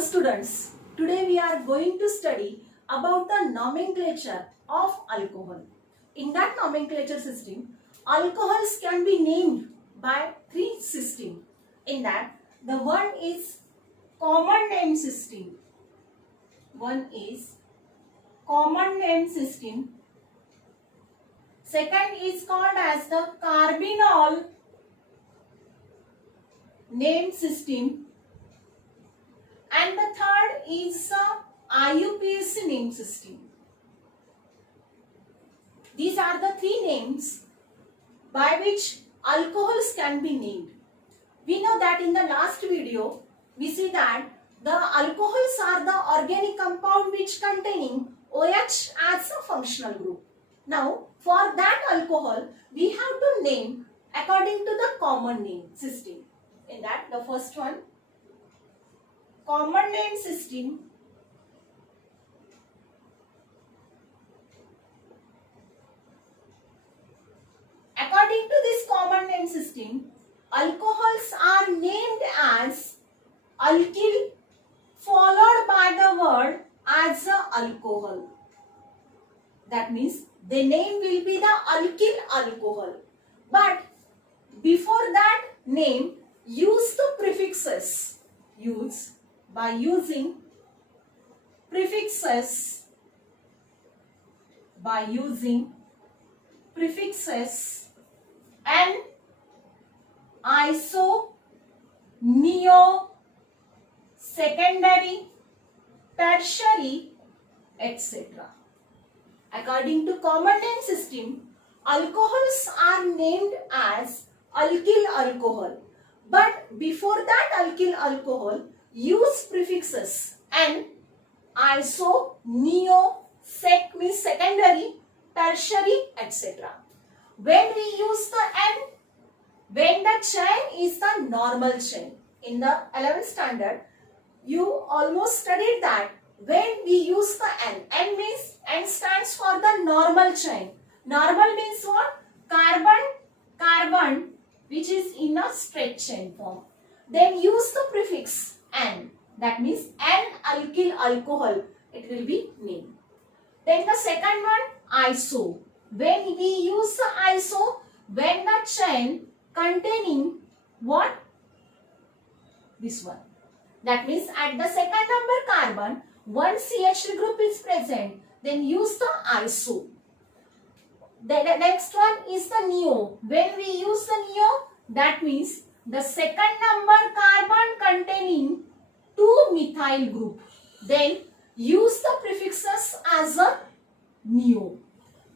So students, today we are going to study about the nomenclature of alcohol. In that nomenclature system, alcohols can be named by three systems. In that, the one is common name system. One is common name system. Second is called as the carbinol name system. And the third is the IUPAC name system. These are the three names by which alcohols can be named. We know that in the last video, we see that the alcohols are the organic compound which containing OH as a functional group. Now, for that alcohol, we have to name according to the common name system. In that, the first one, common name system. According to this common name system, alcohols are named as alkyl followed by the word as a alcohol. That means the name will be the alkyl alcohol. But before that name, use the prefixes. Use by using prefixes. By using prefixes and iso, neo, secondary, tertiary, etc. According to common name system, alcohols are named as alkyl alcohol. But before that alkyl alcohol, use prefixes and iso, neo, sec means secondary, tertiary, etc. When we use the N, when the chain is the normal chain. In the 11th standard, you almost studied that when we use the N. N stands for the normal chain. Normal means what? Carbon, which is in a straight chain form. Then use the prefix N. That means N-alkyl alcohol. It will be named. Then the second one, iso. When we use the iso, when the chain containing what? This one. That means at the second number carbon, one CH group is present. Then use the iso. Then the next one is the neo. When we use the neo, that means the second number carbon containing two methyl group. Then use the prefixes as a neo.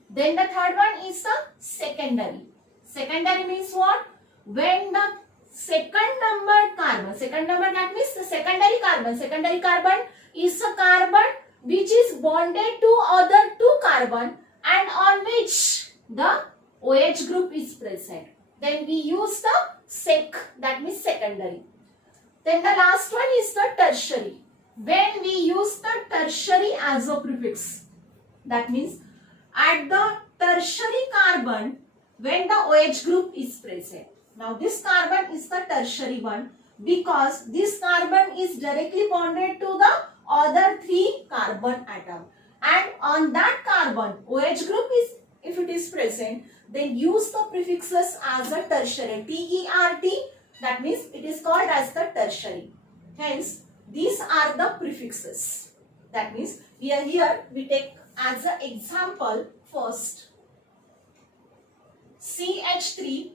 Then the third one is the secondary. Secondary means what? When the second number carbon, that means the secondary carbon. Secondary carbon is a carbon which is bonded to other two carbon and on which the OH group is present. Then we use the sec, that means secondary. Then the last one is the tertiary. When we use the tertiary as a prefix, that means at the tertiary carbon when the OH group is present. Now this carbon is the tertiary one because this carbon is directly bonded to the other three carbon atom. And on that carbon, OH group is, if it is present, then use the prefixes as a tertiary. T-E-R-T, that means it is called as the tertiary. Hence, these are the prefixes. That means here we take as an example first CH3OH.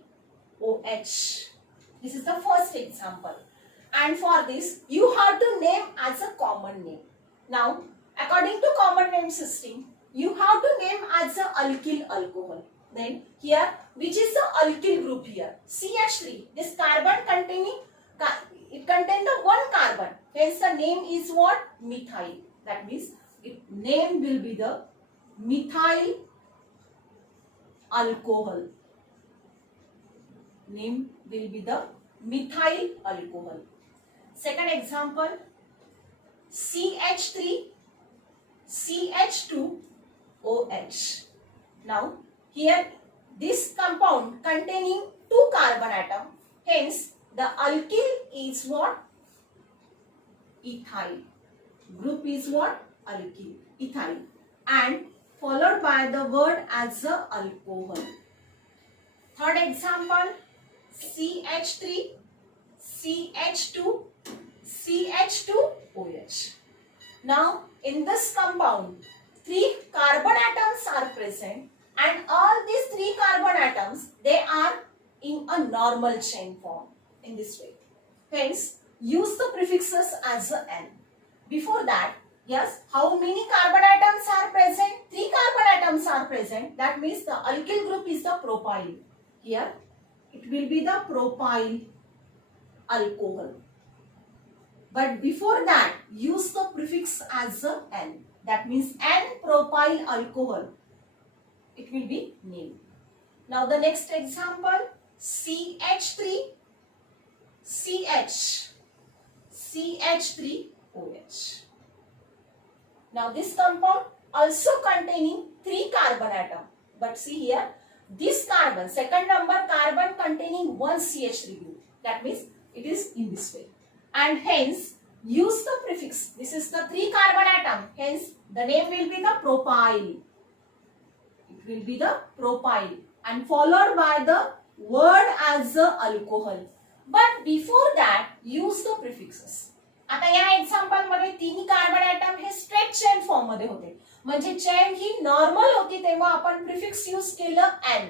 This is the first example. And for this, you have to name as a common name. Now, according to common name system, you have to name as a alkyl alcohol. Then here, which is the alkyl group here? CH3. This carbon containing, it contains the one carbon. Hence the name is what? Methyl. That means name will be the methyl alcohol. Name will be the methyl alcohol. Second example, CH3 CH2OH. Now here this compound containing two carbon atom, hence the alkyl is what? ethyl. Group is what? Alkyl, ethyl, and followed by the word as a alcohol. Third example, CH3, CH2, CH2OH. Now in this compound, 3 carbon atoms are present, and all these 3 carbon atoms, they are in a normal chain form in this way. Hence, use the prefixes as a N. Before that, yes, how many carbon atoms are present? 3 carbon atoms are present. That means the alkyl group is the propyl. Here, it will be the propyl alcohol. But before that, use the prefix as a N. That means N-propyl alcohol. It will be nil. Now the next example, CH3, CH3OH. Now this compound also containing 3 carbon atom. But see here, this carbon, second number carbon containing 1 CH3 group. That means it is in this way. And hence, use the prefix. This is the 3 carbon atom. Hence, the name will be the propyl. It will be the propyl. And followed by the word as a alcohol. But before that, use the prefixes. आता या example मध्ये तिन्ही carbon item हे straight chain form मध्ये होते. म्हणजे chain ही normal होती तेव्हा आपण प्रिफिक्स यूज केलं एन.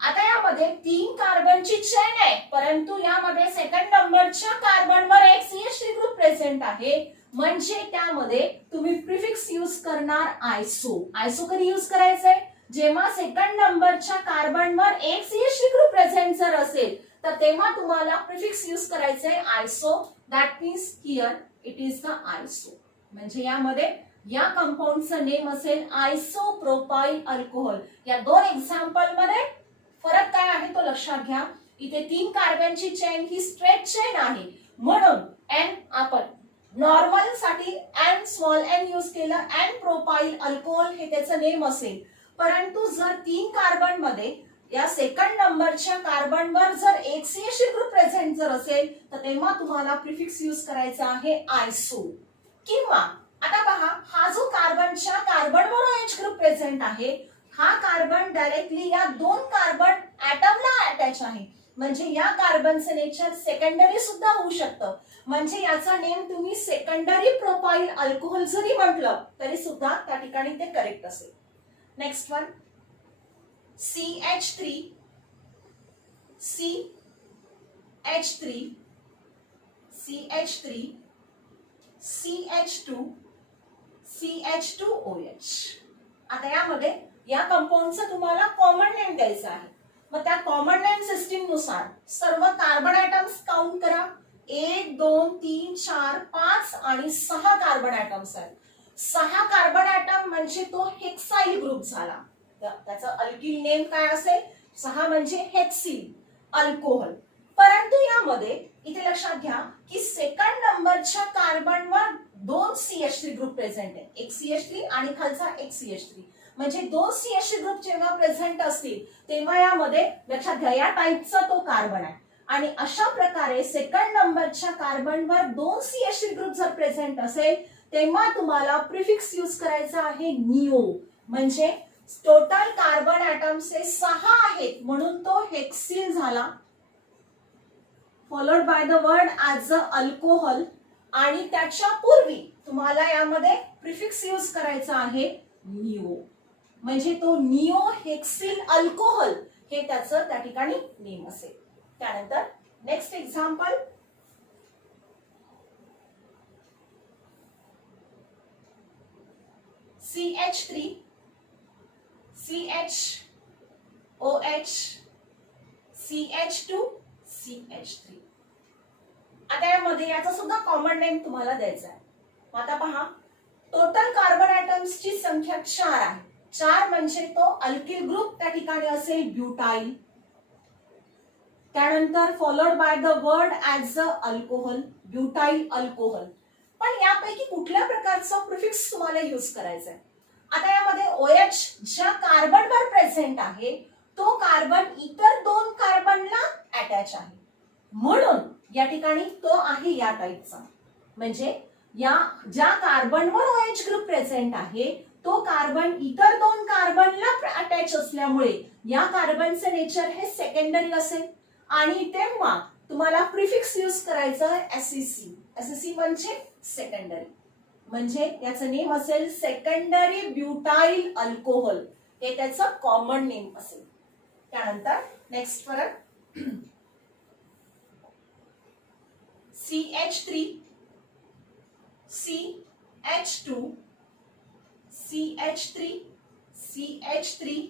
आता यामध्ये 3 कार्बनची चेन आहे, परंतु यामध्ये सेकंड नंबरच्या कार्बनवर एक CH3 ग्रुप प्रेझेंट आहे. म्हणजे त्यामध्ये तुम्ही प्रिफिक्स यूज करणार आयसो. आयसो कधी यूज करायचंय? जेव्हा सेकंड नंबरच्या कार्बनवर एक CH3 ग्रुप प्रेझेंट जर असेल तर तेव्हा तुम्हाला प्रिफिक्स यूज करायचंय iso. That means here it is the iso. म्हणजे यामध्ये या कंपाऊंडचं नेम असेल आयसोप्रोपाइल अल्कोहोल. या 2 एक्झाम्पल मध्ये फरक काय आहे तो लक्षात घ्या. इथे 3 कार्बनची चेन ही स्ट्रेट चेन आहे, म्हणून एन आपण नॉर्मल साठी एन स्मॉल एन यूज केलं. एन प्रोपाइल अल्कोहोल हे त्याचं नेम असेल. परंतु जर 3 कार्बन मध्ये या सेकंड नंबरच्या कार्बनवर जर एक CH3 ग्रुप प्रेझेंट जर असेल तर तेव्हा तुम्हाला प्रिफिक्स यूज करायचा आहे आयसो. किंवा आता पहा, हा जो कार्बनच्या कार्बनवर OH ग्रुप प्रेझेंट आहे, हा कार्बन डायरेक्टली या 2 कार्बन ॲटमला अटॅच आहे. म्हणजे या कार्बनचं नेचर सेकंडरी सुद्धा होऊ शकतं. म्हणजे याचा नेम तुम्ही सेकंडरी प्रोपाइल अल्कोहोल जरी म्हटलं तरी सुद्धा त्या ठिकाणी ते करेक्ट असेल. Next one, CH3, CH3, CH3, CH2, CH2OH. आता यामध्ये या कंपाऊंडचं तुम्हाला कॉमन नेम द्यायचं आहे. मग त्या कॉमन नेम सिस्टीम नुसार सर्व कार्बन ॲटम्स काउंट करा. 1 2 3 4 5 आणि 6 कार्बन ॲटम्स आहेत. 6 कार्बन ॲटम म्हणजे तो हेक्साइल ग्रुप झाला. त्याचा अल्किल नेम काय असेल? 6 म्हणजे हेक्सिल अल्कोहोल. परंतु यामध्ये इथे लक्षात घ्या की सेकंड नंबरच्या कार्बनवर 2 CH3 ग्रुप प्रेझेंट आहे. एक CH3 आणि खालचा एक CH3. म्हणजे 2 CH3 ग्रुप जेव्हा प्रेझेंट असतील तेव्हा यामध्ये लक्षात घ्या या टाइपचा तो कार्बन आहे. आणि अशा प्रकारे सेकंड नंबरच्या कार्बनवर 2 CH3 ग्रुप जर प्रेझेंट असेल तेव्हा तुम्हाला प्रिफिक्स यूज करायचा आहे निओ. म्हणजे टोटल कार्बन ॲटम्स हे 6 आहेत म्हणून तो हेक्सिल झाला. Followed by the word as a alcohol. आणि त्याच्या पूर्वी तुम्हाला यामध्ये प्रिफिक्स यूज करायचा आहे निओ. म्हणजे तो निओ हेक्सिल अल्कोहोल हे त्याचं त्या ठिकाणी नेम असेल. त्यानंतर next example, CH3, CHOH, CH2, CH3. आता यामध्ये याचा सुद्धा कॉमन नेम तुम्हाला द्यायचा आहे. आता पहा, टोटल कार्बन ॲटम्सची संख्या 4 आहे. 4 म्हणजे तो अल्किल ग्रुप त्या ठिकाणी असेल ब्युटाइल. त्यानंतर followed by the word as a alcohol, butyl alcohol. पण यापैकी कुठल्या प्रकारचा प्रिफिक्स तुम्हाला यूज करायचा आहे? आता यामध्ये OH ज्या कार्बनवर प्रेझेंट आहे तो कार्बन इतर 2 कार्बनला अटॅच आहे, म्हणून या ठिकाणी तो आहे या टाइपचा. म्हणजे या ज्या कार्बनवर OH ग्रुप प्रेझेंट आहे तो कार्बन इतर दोन कार्बनला अटॅच असल्यामुळे या कार्बनचे नेचर हे सेकंडरी असेल आणि तेव्हा तुम्हाला प्रिफिक्स यूज करायचं आहे SEC. SEC म्हणजे सेकंडरी, म्हणजे याचं नेम असेल सेकंडरी ब्युटाइल अल्कोहोल, हे त्याचं कॉमन नेम असेल. त्यानंतर नेक्स्ट परत CH3 CH2 CH3 CH3OH.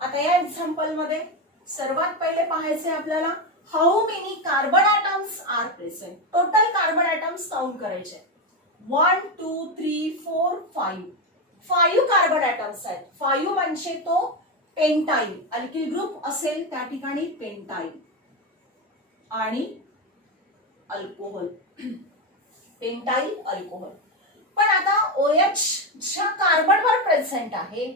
आता या एक्झाम्पल मध्ये सर्वात पहिले पाहायचे आपल्याला how many carbon atoms are present. Total carbon atoms count करायचे. 1 2 3 4 5. 5 कार्बन ॲटम्स आहेत. 5 म्हणजे तो पेंटाइल अल्किल ग्रुप असेल त्या ठिकाणी पेंटाइल आणि अल्कोहोल, पेंटाइल अल्कोहोल. पण आता OH ज्या कार्बनवर प्रेझेंट आहे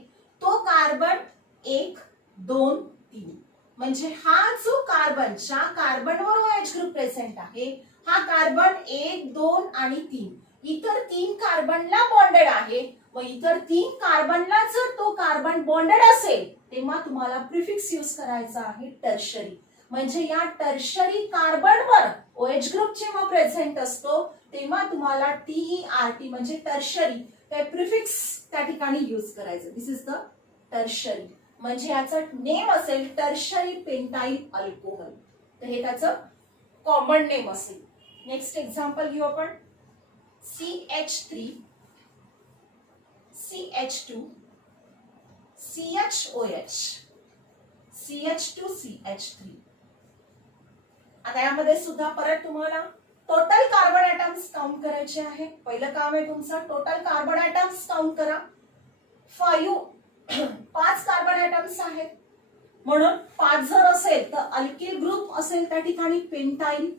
तो कार्बन 1 2 3, म्हणजे हा जो कार्बन ज्या कार्बनवर OH ग्रुप प्रेझेंट आहे हा कार्बन 1 2 आणि 3 इतर 3 कार्बनला बॉन्डेड आहे. व इतर 3 कार्बनला जर तो कार्बन बॉन्डेड असेल तेव्हा तुम्हाला प्रिफिक्स यूज करायचा आहे टर्शरी. म्हणजे या टर्शरी कार्बनवर OH ग्रुप जेव्हा प्रेझेंट असतो तेव्हा तुम्हाला TERT म्हणजे टर्शरी हे प्रिफिक्स त्या ठिकाणी यूज करायचं. दिस इज द टर्शरी, म्हणजे याचं नेम असेल टर्शरी पेंटाइल अल्कोहोल, तर हे त्याचं कॉमन नेम असेल. नेक्स्ट एक्झाम्पल घेऊ आपण. CH3 CH2 CHOH CH2 CH3. आता यामध्ये सुद्धा परत तुम्हाला टोटल कार्बन ॲटम्स काउंट करायचे आहे. पहिलं काम आहे तुमचं टोटल कार्बन ॲटम्स काउंट करा. 5 कार्बन ॲटम्स आहेत म्हणून 5 जर असेल तर अल्किल ग्रुप असेल त्या ठिकाणी pentyl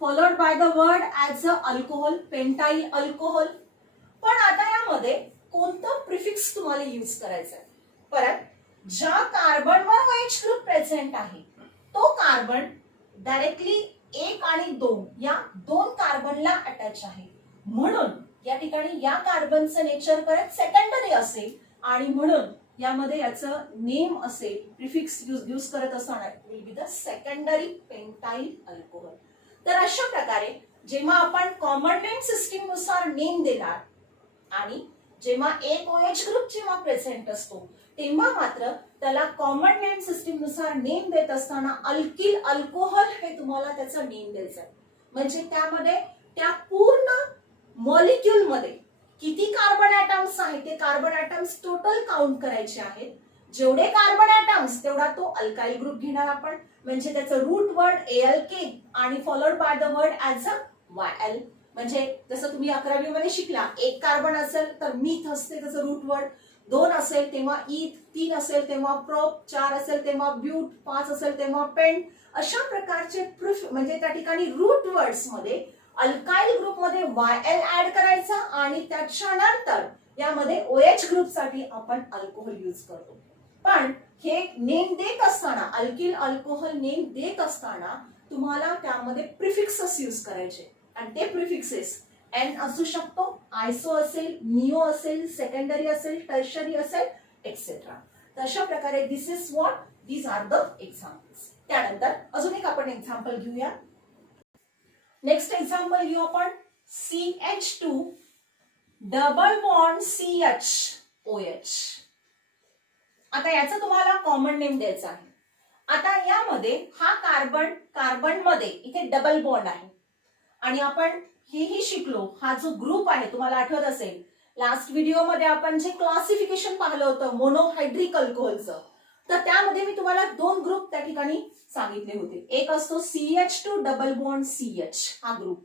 followed by the word as a alcohol, pentyl alcohol. पण आता यामध्ये कोणतं प्रिफिक्स तुम्हाला यूज करायचं आहे. परत ज्या कार्बनवर OH ग्रुप प्रेझेंट आहे तो कार्बन डायरेक्टली 1 आणि 2 या 2 कार्बनला अटॅच आहे, म्हणून या ठिकाणी या कार्बनचं नेचर परत सेकंडरी असेल आणि म्हणून यामध्ये याचं नेम असेल प्रिफिक्स यूज करत असताना will be the secondary pentyl alcohol. तर अशा प्रकारे जेव्हा आपण कॉमन नेम सिस्टीम नुसार नेम देणार आणि जेव्हा एक OH ग्रुप जेव्हा प्रेझेंट असतो तेव्हा मात्र त्याला कॉमन नेम सिस्टीम नुसार नेम देत असताना अल्किल अल्कोहोल हे तुम्हाला त्याचं नेम द्यायचं आहे. म्हणजे त्यामध्ये त्या पूर्ण मॉलिक्यूल मध्ये किती कार्बन ॲटम्स आहेत ते कार्बन ॲटम्स टोटल काउंट करायचे आहेत. जेवढे कार्बन ॲटम्स तेवढा तो अल्काइल ग्रुप घेणार आपण, म्हणजे त्याचं रूट वर्ड ALK आणि followed by the word as a YL. म्हणजे जसं तुम्ही 11वी मध्ये शिकला, 1 कार्बन असेल तर मिथ असते त्याचं रूट वर्ड, 2 असेल तेव्हा ईथ, 3 असेल तेव्हा प्रोप, 4 असेल तेव्हा ब्यूट, 5 असेल तेव्हा पेंट. अशा प्रकारचे प्रूफ म्हणजे त्या ठिकाणी रूट वर्ड्स मध्ये अल्काइल ग्रुप मध्ये YL ऍड करायचा आणि त्याच्यानंतर यामध्ये OH ग्रुप साठी आपण अल्कोहोल यूज करतो. पण हे नेम देत असताना अल्किल अल्कोहोल नेम देत असताना तुम्हाला त्यामध्ये प्रिफिक्सेस यूज करायचे आणि ते प्रिफिक्सेस N असू शकतो, आयसो असेल, निओ असेल, सेकंडरी असेल, टर्शरी असेल एक्सेट्रा. तर अशा प्रकारे this is what these are the examples. त्यानंतर अजून एक आपण एक्झाम्पल घेऊया. नेक्स्ट एक्झाम्पल घेऊ आपण CH2 डबल बॉन्ड CHOH. आता याचं तुम्हाला कॉमन नेम द्यायचं आहे. आता यामध्ये हा कार्बन मध्ये इथे डबल बॉन्ड आहे आणि आपण हेही शिकलो. हा जो ग्रुप आहे तुम्हाला आठवत असेल लास्ट व्हिडिओ मध्ये आपण जे क्लासिफिकेशन पाहिलं होतं मोनोहायड्रिक अल्कोहोलचं, तर त्यामध्ये मी तुम्हाला 2 ग्रुप त्या ठिकाणी सांगितले होते. एक असतो CH2 डबल बॉन्ड CH हा ग्रुप,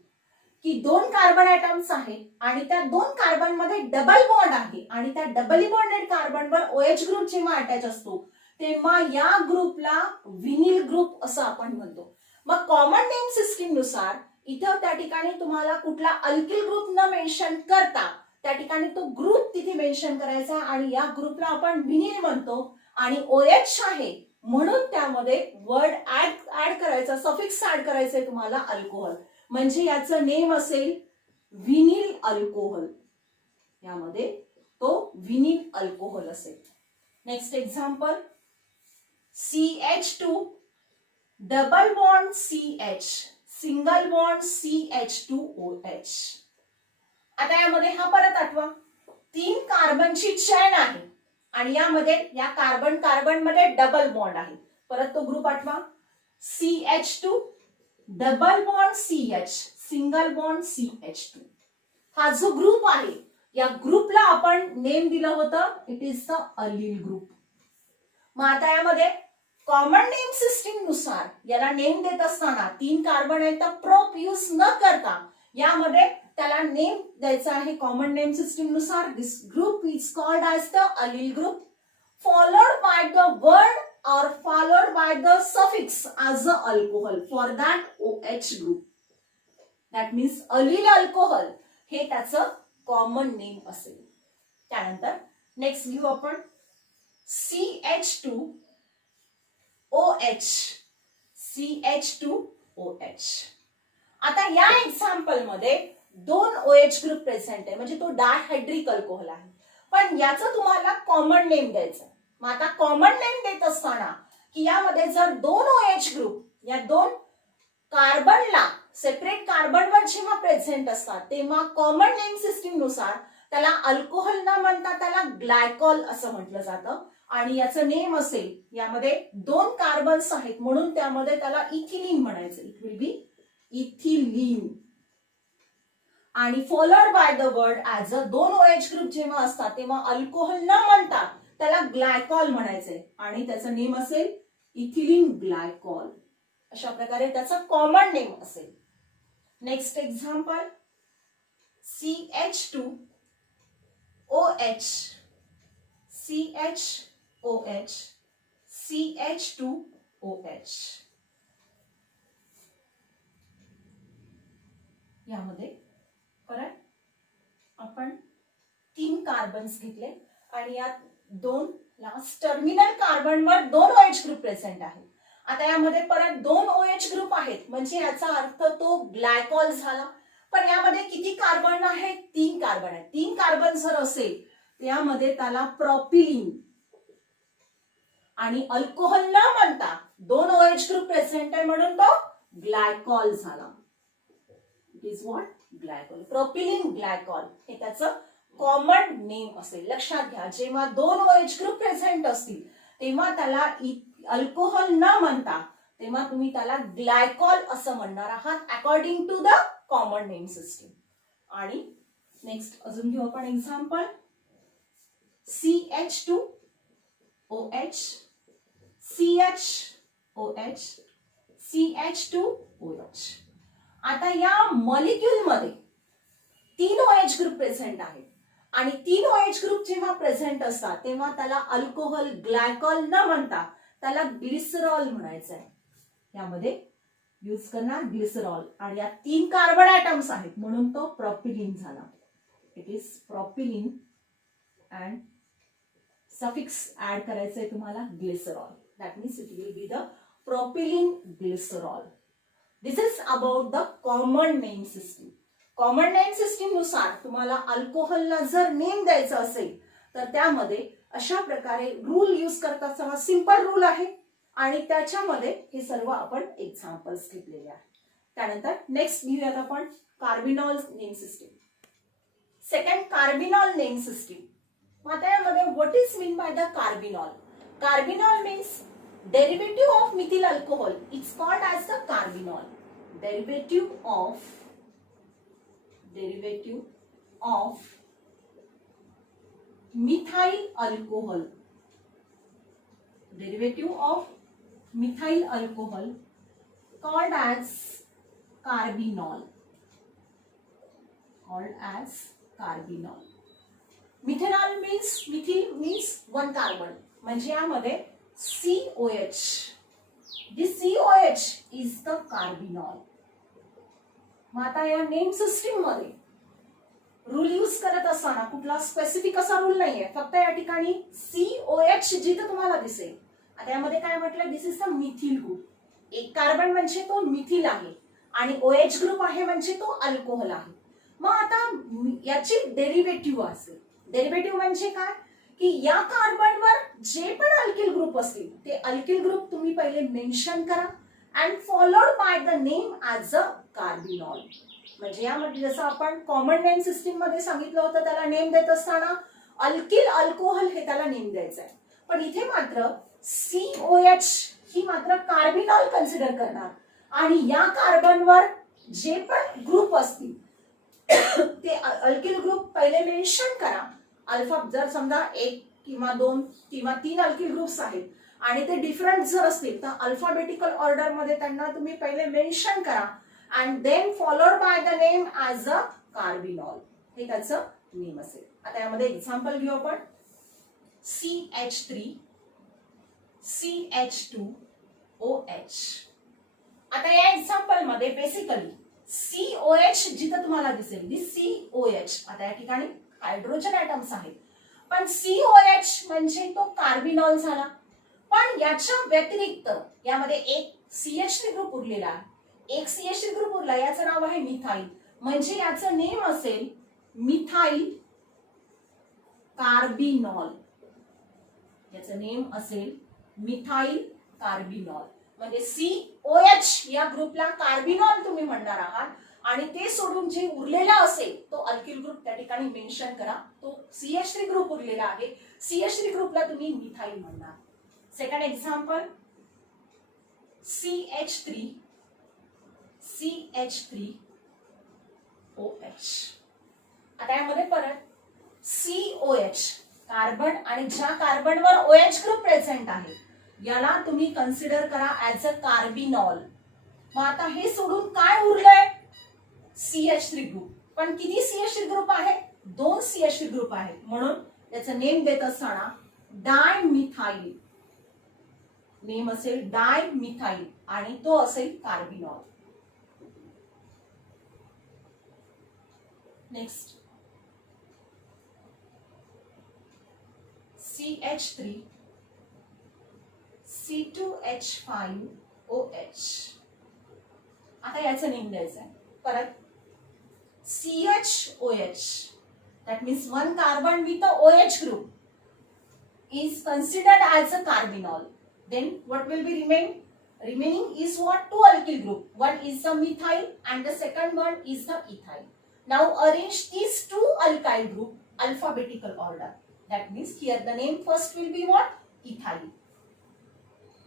की 2 कार्बन ॲटम्स आहेत आणि त्या 2 कार्बन मध्ये डबल बॉन्ड आहे आणि त्या डबली बॉन्डेड कार्बनवर OH ग्रुप जेव्हा अटॅच असतो तेव्हा या ग्रुपला विनिल ग्रुप असं आपण म्हणतो. मग कॉमन नेम सिस्टीम नुसार इथं त्या ठिकाणी तुम्हाला कुठला अल्किल ग्रुप न मेन्शन करता त्या ठिकाणी तो ग्रुप तिथे मेन्शन करायचा आणि या ग्रुपला आपण विनिल म्हणतो आणि OH आहे म्हणून त्यामध्ये वर्ड ऍड करायचा, सफिक्स ऍड करायचा आहे तुम्हाला अल्कोहोल. म्हणजे याचं नेम असेल व्हिनिल अल्कोहोल. यामध्ये तो व्हिनिल अल्कोहोल असेल. Next example, CH2 double bond CH single bond CH2OH. आता यामध्ये हा परत आठवा, 3 कार्बनची चेन आहे आणि यामध्ये या कार्बन मध्ये डबल बॉन्ड आहे. परत तो ग्रुप आठवा, CH2 double bond CH single bond CH2. हा जो ग्रुप आहे या ग्रुपला आपण नेम दिलं होतं, it is the allyl group. मग आता यामध्ये कॉमन नेम सिस्टीम नुसार याला नेम देत असताना 3 कार्बन आहेत तर प्रोप यूज न करता यामध्ये त्याला नेम द्यायचा आहे कॉमन नेम सिस्टीम नुसार. This group is called as the allyl group, followed by the word or followed by the suffix as a alcohol for that OH group. That means allyl alcohol हे त्याचं common name असेल. त्यानंतर next घेऊ आपण CH2OH. CH2OH. आता या example मध्ये 2 OH group present आहे, म्हणजे तो डायहायड्रिक अल्कोहोल आहे. पण याचं तुम्हाला कॉमन नेम द्यायचं. मग आता कॉमन नेम देत असताना की यामध्ये जर 2 OH ग्रुप या 2 कार्बनला सेपरेट कार्बनवर जेव्हा प्रेझेंट असतात तेव्हा कॉमन नेम सिस्टीम नुसार त्याला अल्कोहोल न म्हणता त्याला ग्लायकॉल असं म्हटलं जातं. आणि याचं नेम असेल, यामध्ये 2 कार्बन्स आहेत म्हणून त्यामध्ये त्याला इथिलीन म्हणायचं. It will be ethylene. आणि followed by the word as a 2 OH group जेव्हा असतात तेव्हा अल्कोहोल न म्हणता त्याला ग्लायकॉल म्हणायचंय आणि त्याचं नेम असेल इथिलीन ग्लायकॉल. अशा प्रकारे त्याचा कॉमन नेम असेल. Next example, CH2OH CHOH CH2OH. यामध्ये परत आपण 3 कार्बन्स घेतले आणि यात 2 लास्ट टर्मिनल कार्बनवर 2 OH ग्रुप प्रेझेंट आहे. आता यामध्ये परत 2 OH ग्रुप आहेत म्हणजे याचा अर्थ तो ग्लायकॉल झाला. पण यामध्ये किती कार्बन आहेत? 3 कार्बन आहेत. 3 कार्बन जर असेल त्यामध्ये त्याला प्रॉपिलिन आणि अल्कोहोल न म्हणता 2 OH ग्रुप प्रेझेंट आहे म्हणून तो ग्लायकॉल झाला. It is what? Glycol. Propylene glycol हे त्याचं कॉमन नेम असेल. लक्षात घ्या, जेव्हा 2 OH ग्रुप प्रेझेंट असतील तेव्हा त्याला अल्कोहोल न म्हणता तेव्हा तुम्ही त्याला ग्लायकॉल असं म्हणणार आहात according to the common name system. आणि नेक्स्ट अजून घेऊ आपण एक्झाम्पल, CH2OH CHOH CH2OH. आता या मॉलिक्यूल मध्ये 3 OH ग्रुप प्रेझेंट आहेत आणि 3 OH ग्रुप जेव्हा प्रेझेंट असतात तेव्हा त्याला अल्कोहोल ग्लायकॉल न म्हणता त्याला ग्लिसरॉल म्हणायचं आहे. यामध्ये यूज करणार ग्लिसरॉल आणि या 3 कार्बन ॲटम्स आहेत म्हणून तो प्रॉपिलिन झाला. It is propylene and suffix add करायचंय तुम्हाला glycerol. That means it will be the propylene glycerol. This is about the common name system. Common name system नुसार तुम्हाला अल्कोहोलला जर नेम द्यायचं असेल तर त्यामध्ये अशा प्रकारे रूल यूज करतात. सगळा सिंपल रूल आहे आणि त्याच्यामध्ये हे सर्व आपण एक्झाम्पल्स घेतलेले आहेत. त्यानंतर नेक्स्ट घेऊयात आपण carbinol name system. Second, carbinol name system. आता यामध्ये what is mean by the carbinol? Carbinol means derivative of methyl alcohol. It's called as the carbinol. Derivative of methyl alcohol. Derivative of methyl alcohol called as carbinol. Methanol means methyl means 1 carbon. म्हणजे यामध्ये COH. This COH is the carbinol. मग आता या name system मध्ये rule use करत असताना कुठला specific असा रूल नाहीये. फक्त या ठिकाणी COH जिथे तुम्हाला दिसेल आता यामध्ये काय म्हटलं, दिस इज द मिथिल ग्रुप. एक कार्बन म्हणजे तो मिथिल आहे आणि OH ग्रुप आहे म्हणजे तो अल्कोहोल आहे. मग आता याची डेरिव्हेटिव्ह असेल. डेरिव्हेटिव्ह म्हणजे काय की या कार्बनवर जे पण अल्किल ग्रुप असतील ते अल्किल ग्रुप तुम्ही पहिले मेन्शन करा and followed by the name as a carbinol. म्हणजे यामध्ये जसं आपण कॉमन नेम सिस्टीम मध्ये सांगितलं होतं, त्याला नेम देत असताना अल्किल अल्कोहोल हे त्याला नेम द्यायचं आहे. पण इथे मात्र COH ही मात्र कार्बिनॉल कन्सिडर करणार आणि या कार्बनवर जे पण ग्रुप असतील ते अल्किल ग्रुप पहिले मेन्शन करा. अल्फा जर समजा 1 किंवा 2 किंवा 3 अल्किल ग्रुप्स आहेत आणि ते डिफरंट जर असतील तर अल्फाबेटिकल ऑर्डर मध्ये त्यांना तुम्ही पहिले मेन्शन करा and then followed by the name as a carbinol. हे त्याचं नेम असेल. आता यामध्ये एक्झाम्पल घेऊ आपण. CH3 CH2OH. आता या एक्झाम्पल मध्ये बेसिकली COH जिथं तुम्हाला दिसेल दी COH. आता या ठिकाणी हायड्रोजन ऍटम्स आहेत पण COH म्हणजे तो कार्बिनॉल झाला. पण याच्या व्यतिरिक्त यामध्ये एक CH3 ग्रुप उरलेला आहे. एक CH3 ग्रुप उरला, याचं नाव आहे मिथाइल. म्हणजे याचं नेम असेल मिथाइल कार्बिनॉल. याचं नेम असेल मिथाइल कार्बिनॉल. म्हणजे COH या ग्रुपला कार्बिनॉल तुम्ही म्हणणार आहात आणि ते सोडून जे उरलेला असेल तो अल्किल ग्रुप त्या ठिकाणी मेन्शन करा. तो CH3 ग्रुप उरलेला आहे, CH3 ग्रुपला तुम्ही मिथाइल म्हणणार. Second example CH3OH. आता यामध्ये परत COH कार्बन आणि ज्या कार्बनवर OH ग्रुप प्रेझेंट आहे याला तुम्ही कन्सिडर करा ऍज अ कार्बिनॉल. मग आता हे सोडून काय उरलंय, CH3 ग्रुप. पण किती CH3 ग्रुप आहे, 2 CH3 ग्रुप आहेत. म्हणून त्याचं नेम देत असताना डायमिथाइल नेम असेल डायमिथाइल आणि तो असेल कार्बिनॉल. Next CH3 C2H5OH. आता याचं नेम द्यायचं आहे. परत CHOH, that means one carbon with a OH group is considered as a carbinol. Then what will be remaining is what, 2 alkyl group. One is the methyl and the second one is the ethyl. Now arrange these 2 alkyl group alphabetical order. That means here the name first will be what, ethyl.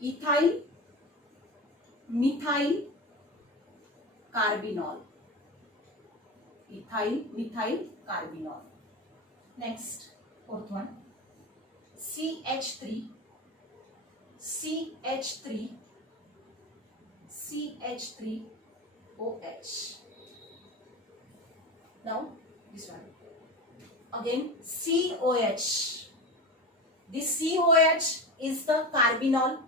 Ethyl, methyl, carbinol. Ethyl, methyl, carbinol. Next, fourth one, CH3, CH3OH. Now this one. Again COH. This COH is the carbinol.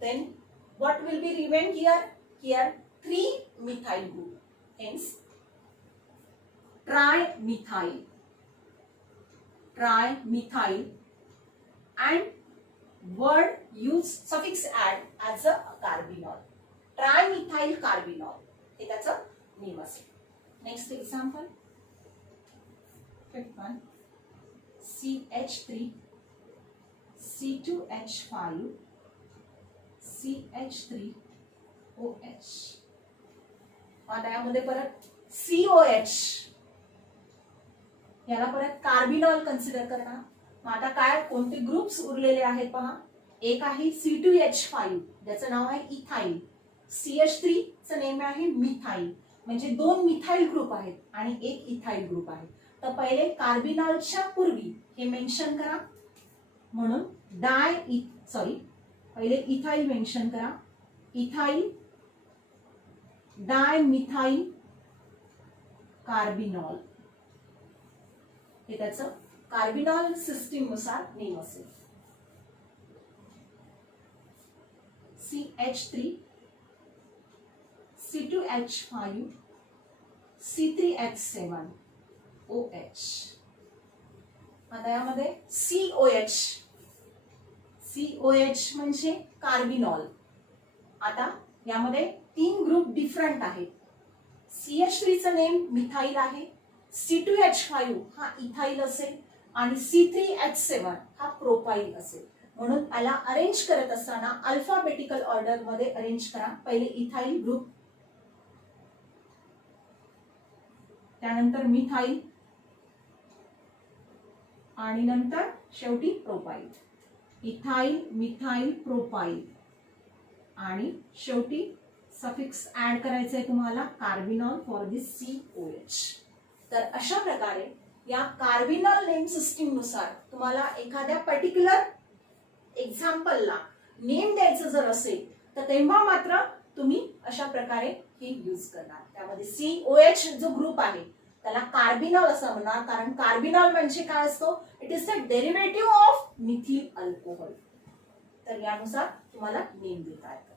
Then what will be remain here? Here 3 methyl group. Hence trimethyl and word use suffix add as a carbinol. Trimethyl carbinol. हे त्याचं name असेल. Next example, fifth one, CH3 C2H5 CH3OH. आता यामध्ये परत COH याला परत carbinol consider करणार. मग आता काय कोणते ग्रुप्स उरलेले आहेत पहा. एक आहे C2H5 ज्याचं नाव आहे इथाइल. CH3 चं नेम आहे मिथाइल. म्हणजे 2 मिथाइल ग्रुप आहेत आणि एक इथाइल ग्रुप आहे. तर पहिले कार्बिनॉलच्या पूर्वी हे मेन्शन करा. म्हणून पहिले इथाइल मेन्शन करा. इथाइल डायमिथाइल कार्बिनॉल हे त्याचं कार्बिनॉल सिस्टीम नुसार नेम असेल. CH3 C2H5 C3H7OH. आता यामध्ये COH COH म्हणजे कार्बिनॉल. आता यामध्ये 3 ग्रुप डिफरंट आहेत. CH3 चं नेम मिथाइल आहे, C2H5 हा इथाइल असेल आणि C3H7 हा प्रोपाइल असेल. म्हणून याला अरेंज करत असताना अल्फाबेटिकल ऑर्डर मध्ये अरेंज करा. पहिले इथाइल ग्रुप, त्यानंतर मिथाइल आणि नंतर शेवटी प्रोपाइल. इथाइल, मिथाइल, प्रोपाइल आणि शेवटी सफिक्स ऍड करायचं आहे तुम्हाला कार्बिनॉल फॉर दिस COH. तर अशा प्रकारे या कार्बिनॉल नेम सिस्टीम नुसार तुम्हाला एखाद्या पर्टिक्युलर एक्झाम्पलला नेम द्यायचं जर असेल तर तेव्हा मात्र तुम्ही अशा प्रकारे हे यूज करणार. त्यामध्ये COH जो ग्रुप आहे त्याला कार्बिनॉल असं म्हणणार, कारण कार्बिनॉल म्हणजे काय असतो, it is the derivative of methyl alcohol. तर यानुसार तुम्हाला नेम देता येतात.